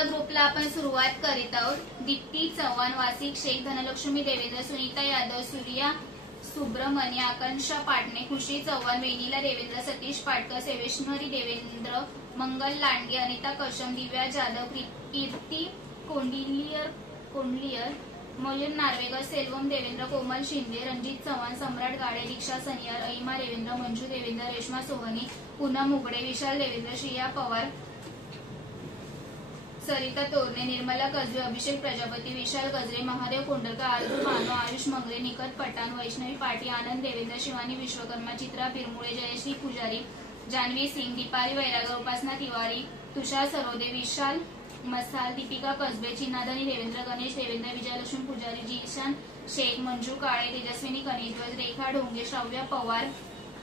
ग्रुपला आपण सुरुवात करीत आहोत। दीप्ती चव्हाण, वासिक शेख, धनलक्ष्मी देवेंद्र, सुनीता यादव, सूर्या सुब्रमण्य, आकांक्षा पाटणे, खुशी चव्हाण, वेनिला देवेंद्र, सतीश पाटकर, सेवेश्वरी देवेंद्र, मंगल लांडगे, अनिता कशम, दिव्या जाधव, कीर्ती कोंडलियर, मयूर नार्वेकर, सेल्वम देवेंद्र, कोमल शिंदे, रणजित चव्हाण, सम्राट गाडे, दीक्षा सनियार, अहिमा देवेंद्र, मंजू देवेंद्र, रेश्मा सोहनी, पूनम उगडे, विशाल देवेंद्र, श्रिया पवार, सरिता तोरणे, निर्मला कसबे, अभिषेक प्रजापती, विशाल गजरे, महादेव कोंडलकर, आरजू मानो, आयुष मंगरे, निकट पठाण, वैष्णवी पाटी, आनंद देवेंद्र, शिवानी विश्वकर्मा, चित्रा बिरमुळे, जयश्री पुजारी, जानवी सिंग, दीपाली वैरागर, उपासना तिवारी, तुषार सरोदे, विशाल मसाल, दीपिका कसबे, चिन्नादनी देवेंद्र, गणेश देवेंद्र, विजयलक्ष्मी पुजारी, जीशान शेख, मंजू काळे, तेजस्विनी कनिध्वज, रेखा ढोंगे, श्राव्य पवार,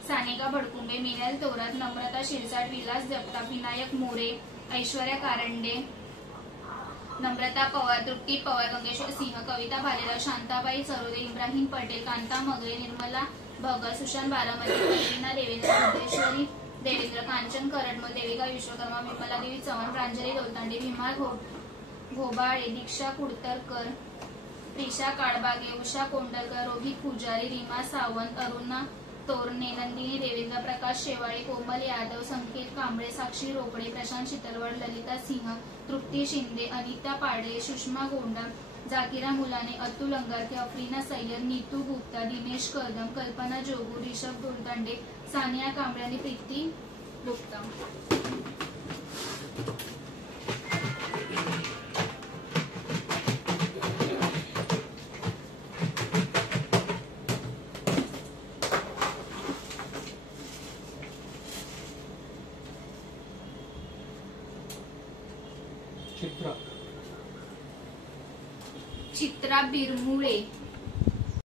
सानिका भडकुंबे, मिनल तोरात, नम्रता शिरसाट, विलास जगताप, विनायक मोरे, ऐश्वर्या कारंडे, नम्रता पवार, तृप्ती पवार, गंगेश्वर सिंह, कविता भालेराव, शांताबाई सरोदे, इब्राहिम पटेल, कांता मगरे, निर्मला भगत, सुशांत बारामती, कल्पना देवेंद्र, सिद्धेश्वरी देवेंद्र, कांचन करडमल, देविका विश्वकर्मा, विमला देवी चव्हाण, प्रांजली दौतांडे, भीमा घोबाळे, दीक्षा कुडतरकर, प्रिशा काळबागे, उषा कोंडलकर, रोहित पुजारी, रीमा सावंत, अरुणा तोरणे, नंदिनी देवेंद्र, प्रकाश शेवाळे, कोमल यादव, संकेत कांबळे, साक्षी रोकडे, प्रशांत शितलवाड, ललिता सिंह, तृप्ती शिंदे, अनिता पाडे, सुषमा गोंडा, जाकिरा मुलाने, अतुल अंगारके, अफरीना सय्यद, नीतू गुप्ता, दिनेश कदम, कल्पना जोगू, रिषभ दोलतांडे, सानिया कांबळे आणि प्रीती गुप्ता। चित्रा बिरमुळे,